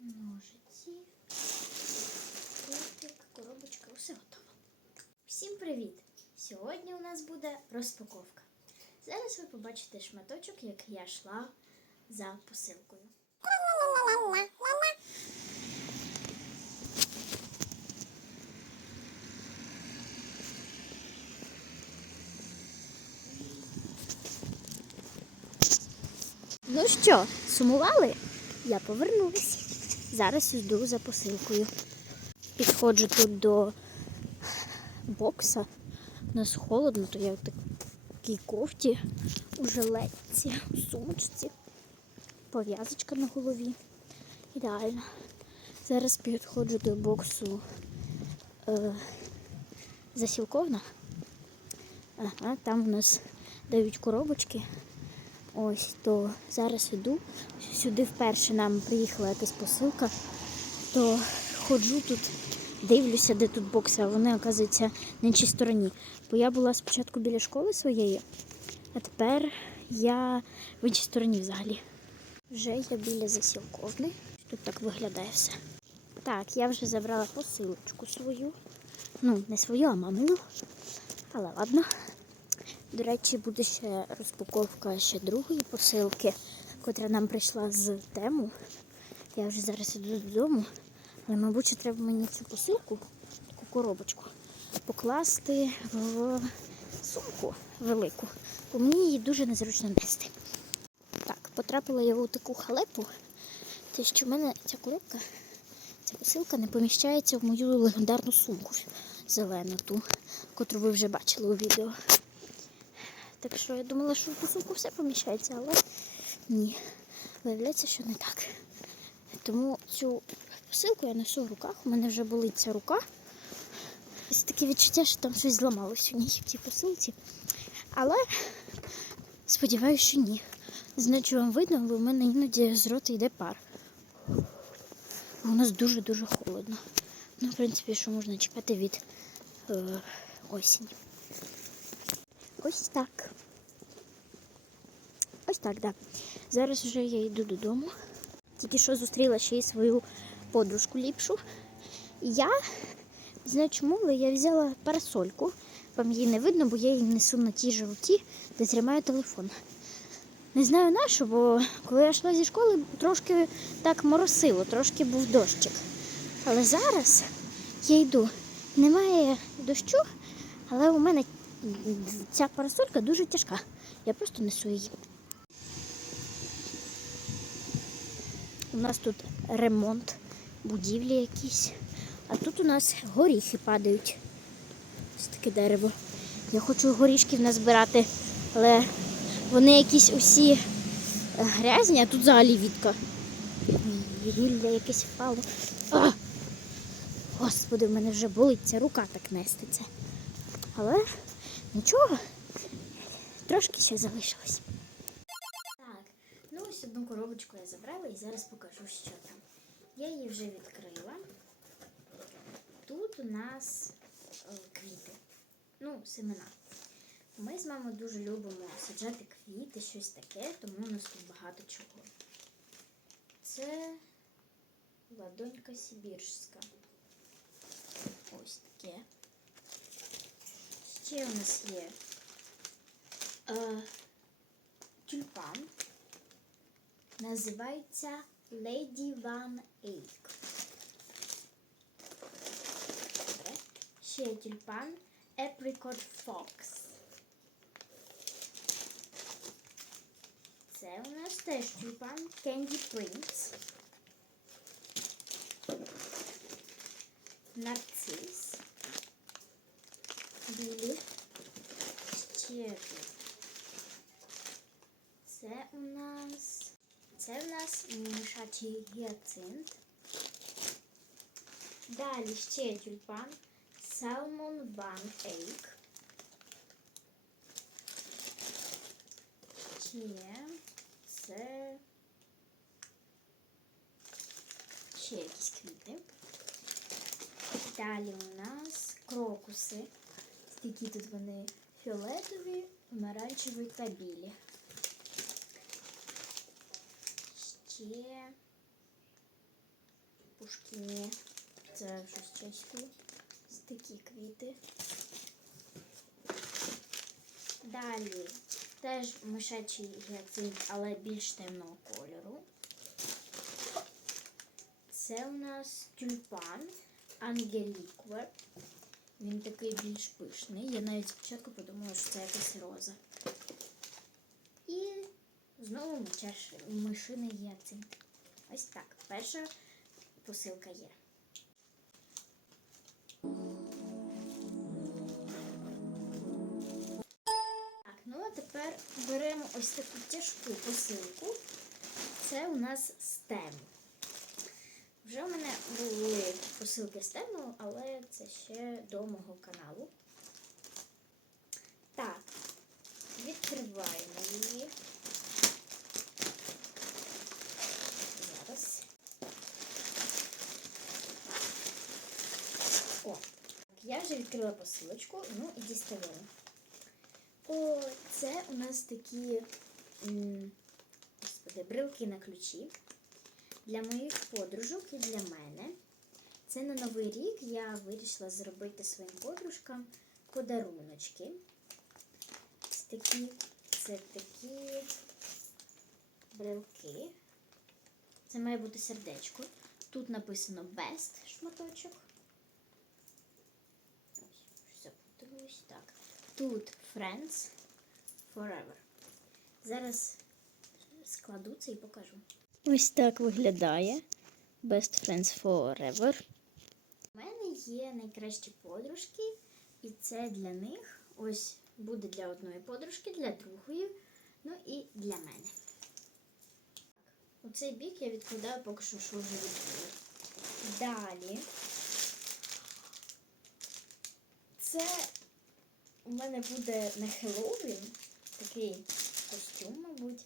ножиці, кутик, коробочка, усе готово. Всім привіт! Сьогодні у нас буде розпаковка. Зараз ви побачите шматочок, як я йшла за посилкою. Ну що, сумували? Я повернулась. Зараз йду за посилкою. Підходжу тут до бокса. У нас холодно, то я в такій кофті, у жилетці, у сумочці, пов'язочка на голові. Ідеально. Зараз підходжу до боксу е, засілковна. Ага, там у нас дають коробочки. Ось, то зараз іду. Сюди вперше нам приїхала якась посилка, то ходжу тут, дивлюся, де тут бокси, а вони, оказується, на іншій стороні. Бо я була спочатку біля школи своєї, а тепер я в іншій стороні взагалі. Вже я біля засілковни. Тут так виглядає все. Так, я вже забрала посилочку свою. Ну, не свою, а мамину. Але ладно. До речі, буде ще розпаковка ще другої посилки, котра нам прийшла з тему. Я вже зараз іду додому, але, мабуть, треба мені цю посилку, таку коробочку, покласти в сумку велику, бо мені її дуже незручно нести. Так, потрапила я у таку халепу, те, що в мене ця коробка, ця посилка не поміщається в мою легендарну сумку зелену ту, котру ви вже бачили у відео. Так що я думала, що в посилку все поміщається, але ні. Виявляється, що не так. Тому цю посилку я несу в руках. У мене вже болить ця рука. Ось таке відчуття, що там щось зламалось у ній в цій посилці. Але сподіваюся, що ні. Не вам видно, але в мене іноді з рота йде пар. У нас дуже-дуже холодно. Ну, в принципі, що можна чекати від е, осені. Ось так. Ось так, так. Зараз вже я йду додому. Тільки що зустріла ще й свою подружку ліпшу. Я не знаю чому, але я взяла парасольку. Вам її не видно, бо я її несу на тій же руці, де тримаю телефон. Не знаю на що, бо коли я йшла зі школи, трошки так моросило, трошки був дощик. Але зараз я йду. Немає дощу, але у мене ця парасолька дуже тяжка. Я просто несу її. У нас тут ремонт, будівлі якісь. А тут у нас горіхи падають. Ось таке дерево. Я хочу горішків назбирати, але вони якісь усі грязні, а тут взагалі відка. Гілля якесь впало. А! Господи, в мене вже болить ця рука так нести це. Але Нічого, трошки ще залишилось. Так, ну ось одну коробочку я забрала і зараз покажу, що там. Я її вже відкрила. Тут у нас квіти, ну, семена. Ми з мамою дуже любимо саджати квіти, щось таке, тому у нас тут багато чого. Це ладонька Сибірська. Ось таке. Ще у нас є е, тюльпан. Називається Lady Van Eyck. Ще тюльпан Apricot Fox. Це у нас теж тюльпан Candy Prince. Нарцис білі. Ще. Це у нас. Це у нас мишачий гіацинт. Далі ще тюльпан Salmon Van Eyck. Ще це ще якісь квіти. Далі у нас крокуси. Такі тут вони фіолетові, помаранчеві та білі. Ще Пушкіні. Це щось чеське. Ось такі квіти. Далі теж мишачий гіацинт, але більш темного кольору. Це у нас тюльпан Ангеліквер. Він такий більш пишний. Я навіть спочатку подумала, що це якась роза. І знову мишиний гіацинт. Ось так. Перша посилка є. Так, ну а тепер беремо ось таку тяжку посилку. Це у нас стем. Вже у мене були посилки з тему, але це ще до мого каналу. Так, відкриваємо її. Зараз. О, я вже відкрила посилочку, ну і дістаємо. О, це у нас такі м, господи, брелки на ключі для моїх подружок і для мене. Це на Новий рік я вирішила зробити своїм подружкам подаруночки. Ось такі, це такі брелки. Це має бути сердечко. Тут написано Best шматочок. Ось. Так. Тут Friends Forever. Зараз складу це і покажу. Ось так виглядає Best Friends Forever. У мене є найкращі подружки, і це для них. Ось буде для одної подружки, для другої, ну і для мене. У цей бік я відкладаю поки що, що вже. Далі. Це у мене буде на Хеллоуін такий костюм, мабуть,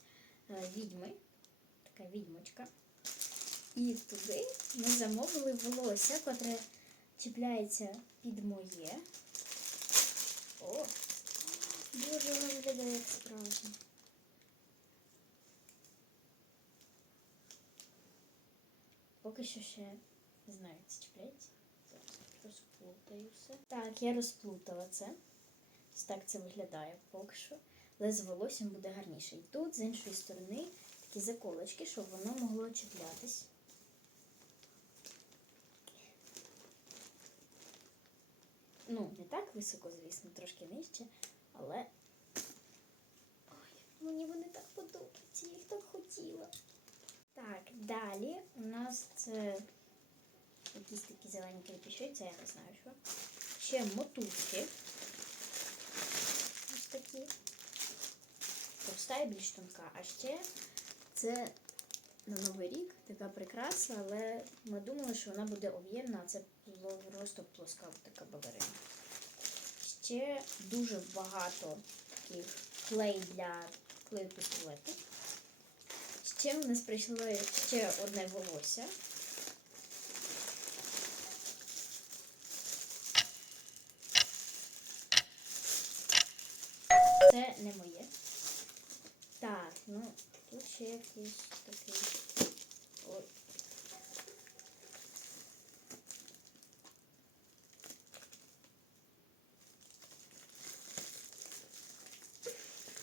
е, відьми. Така відьмочка. І туди ми замовили волосся, котре чіпляється під моє. О! Боже, воно виглядає як справжнє. Поки що ще не знаю, це чіпляється. Зараз розплутаю все. Так, я розплутала це. Ось так це виглядає поки що. Але з волоссям буде гарніше. І тут, з іншої сторони, такі заколочки, щоб воно могло чіплятись. Ну, не так високо, звісно, трошки нижче, але. Ой, мені вони так подобаються, я їх так хотіла. Так, далі у нас це якісь такі зелені кирпичі, це я не знаю що. Ще мотузки. Ось такі. Проста і більш тонка. А ще це на Новий рік така прикраса, але ми думали, що вона буде об'ємна, а це просто плоска така балерина. Ще дуже багато таких клей для клею пістолету. Ще в нас прийшло ще одне волосся. Це не моє. Так, ну ще якийсь такий. Ой.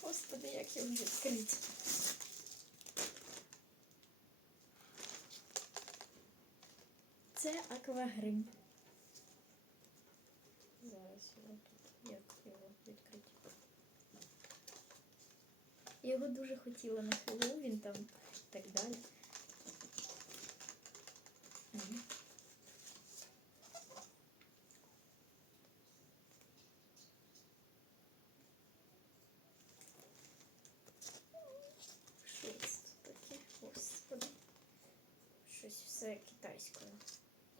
Господи, як його відкрити. Це аквагрим. Зараз його тут. Як його відкрити? Я його дуже хотіла на Хеллоуін там і так далі. Що це таке? Господи. Щось все китайською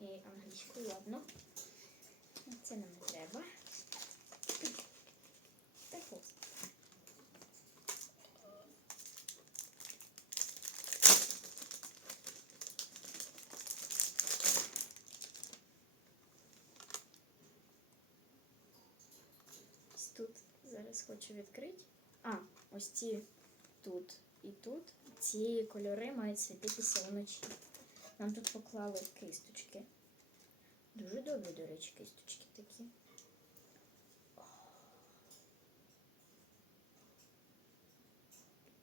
і англійською, ладно. Це нам треба. Так от. Ось тут хочу відкрити. А, ось ці тут і тут. Ці кольори мають світитися вночі. Нам тут поклали кисточки. Дуже добрі, до речі, кисточки такі.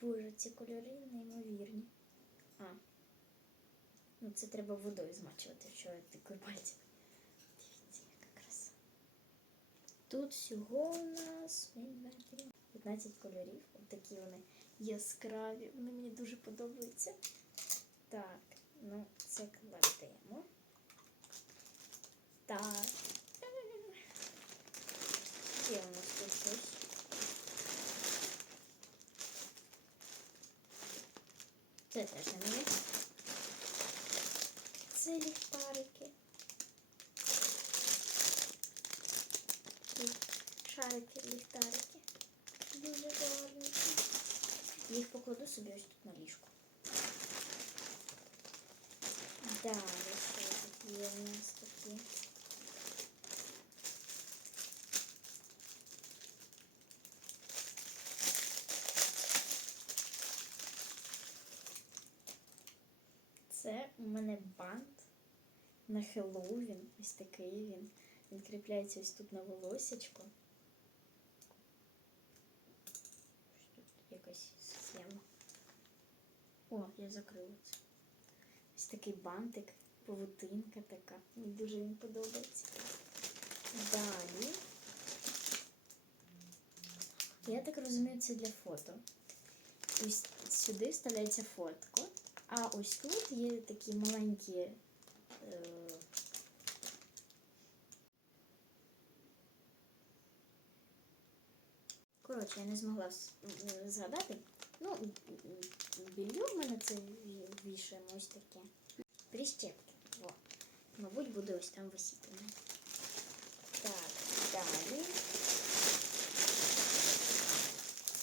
Боже, ці кольори неймовірні. А. Ну, це треба водою змачувати, що ти купати. Дивіться, яка краса. Тут всього у нас 15 кольорів. От такі вони яскраві. Вони мені дуже подобаються. Так, ну це кладемо. Так. Є у нас тут щось. Це теж не моє. Це ліхтарики. Тут шарики, ліхтарики. Дуже гарні. Їх покладу собі ось тут на ліжку. Далі що тут є у нас такі. Це у мене бант на Хеллоуін. Ось такий він. Він кріпляється ось тут на волосечко. Ось тут якась схема. О, я закрила це. Ось такий бантик, павутинка така. Мені дуже він подобається. Далі. Я так розумію, це для фото. Ось сюди вставляється фотко. А ось тут є такі маленькі. Е... Коротше, я не змогла згадати. Ну, м, в мене це ві- вішаємо ось таке. Прищепки. Во. Мабуть, буде ось там висіти. Так, далі.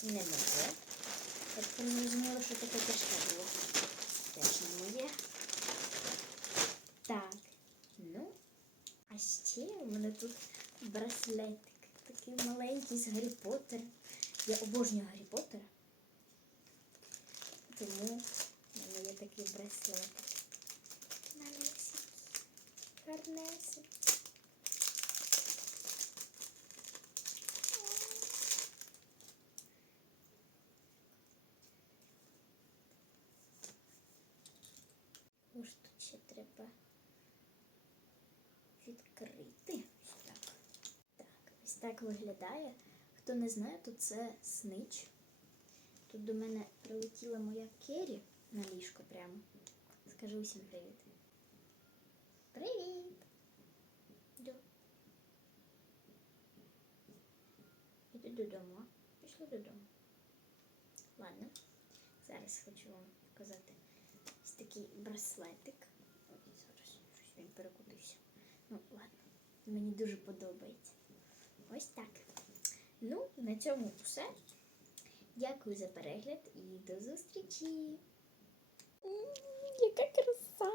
Не моє. Я так не зрозуміла, що таке тяжке було. Теж не моє. Так, ну, а ще у мене тут браслетик. Такий маленький з Гаррі Поттера. Я обожнюю Гаррі Поттера. Тому в мене є такий браслетик. Малесенький, гарнесенький. Ось тут ще треба відкрити. Так, ось так виглядає. Хто не знає, то це снич. Тут до мене прилетіла моя Кері на ліжко прямо. Скажи усім привіт. Привіт! Йду. Іди додому. Пішли додому. Ладно. Зараз хочу вам показати ось такий браслетик. Ой, зараз щось він перекутився. Ну, ладно. Мені дуже подобається. Ось так. Ну, на цьому все. Дякую за перегляд і до зустрічі. Яка краса,